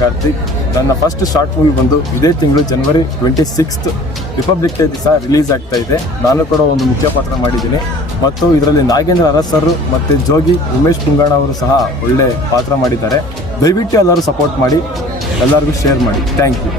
ಕಾರ್ತಿಕ್. ನನ್ನ first short movie ಬಂದು ಇದೇ ತಿಂಗಳು ಜನವರಿ 26 ರಿಪಬ್ಲಿಕ್ ಡೇ ದಿವಸ ರಿಲೀಸ್ ಆಗ್ತಾ ಇದೆ. ನಾನು ಕೂಡ ಒಂದು ಮುಖ್ಯ ಪಾತ್ರ ಮಾಡಿದ್ದೀನಿ ಮತ್ತು ಇದರಲ್ಲಿ ನಾಗೇಂದ್ರ ಅರಸರು ಮತ್ತು ಜೋಗಿ ಉಮೇಶ್ ಪುಂಗಾಣ ಅವರು ಸಹ ಒಳ್ಳೆ ಪಾತ್ರ ಮಾಡಿದ್ದಾರೆ. ದಯವಿಟ್ಟು ಎಲ್ಲರೂ ಸಪೋರ್ಟ್ ಮಾಡಿ, ಎಲ್ಲರಿಗೂ ಶೇರ್ ಮಾಡಿ. Thank you.